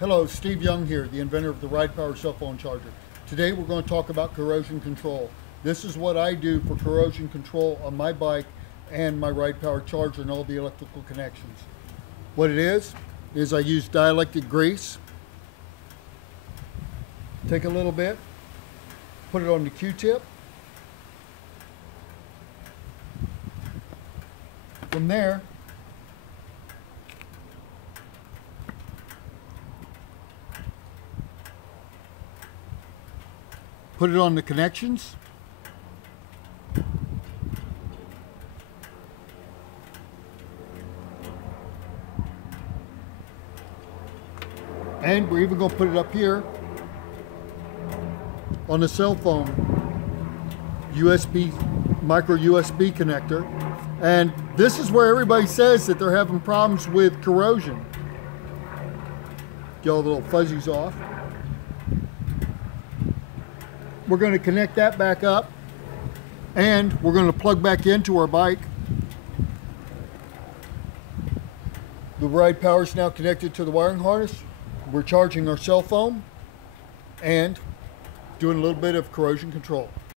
Hello, Steve Young here, the inventor of the Ride Power cell phone charger. Today we're going to talk about corrosion control. This is what I do for corrosion control on my bike and my Ride Power charger and all the electrical connections. What it is I use dielectric grease. Take a little bit, put it on the Q-tip. From there, put it on the connections. And we're even going to put it up here on the cell phone micro USB connector. And this is where everybody says that they're having problems with corrosion. Get all the little fuzzies off. We're going to connect that back up, and we're going to plug back into our bike. The Ride Power is now connected to the wiring harness. We're charging our cell phone and doing a little bit of corrosion control.